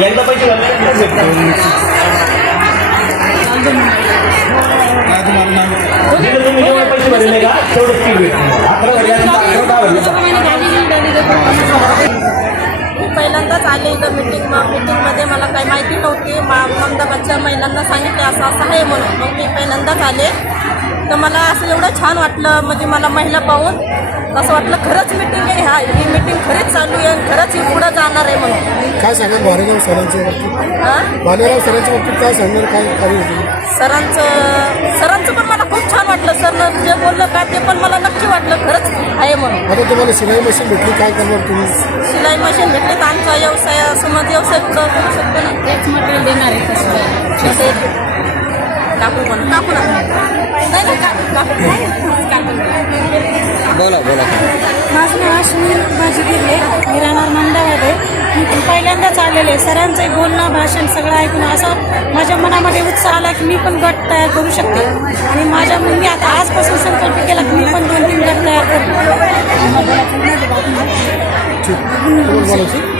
एकदा पैसे भरले जिथे तुम्ही जेवढे पैसे भरले का तेवढंच इथं मीटिंग मीटिंगमध्ये मला काही माहिती नव्हती. मा महिलांना सांगितले असं असं आहे म्हणून. मग मी पहिल्यांदाच आले तर मला असं एवढं छान वाटलं म्हणजे मला महिला पाहून. असं वाटलं खरंच मीटिंग आहे हा. ही मीटिंग खरीच चालू आहे आणि खरंच ही पुढं जाणार आहे म्हणून. काय सांगाल भालेराव सरांच्या बाबतीत? भालेराव सरांच्या बाबतीत काय सांगणार काय होतं? सरांचं सरांचं पण मला खूप छान वाटलं. सरनं जे बोललं का ते पण मला नक्की वाटलं खरंच आहे म्हणून. आता तुम्हाला शिलाई मशीन भेटली काय करणार तुम्ही? शिलाई मशीन भेटली तर आमचा व्यवसाय असं मग व्यवसाय पुढं करू शकतो ना? तेच मटेरियल देणार आहे तसं. जसे काकू पण. ना. नाही बोला बोला. माझं नाव अश्विनी भाजी गिरले मी राहणार मंदावाद आहे मी पण पहिल्यांदाच आलेले आहे. सरांचं बोलणं भाषण सगळं ऐकून असं माझ्या मनामध्ये उत्साह आला की मी पण गट तयार करू शकते. आणि माझ्या मी आता आजपासून संकल्प केला की मी पण दोन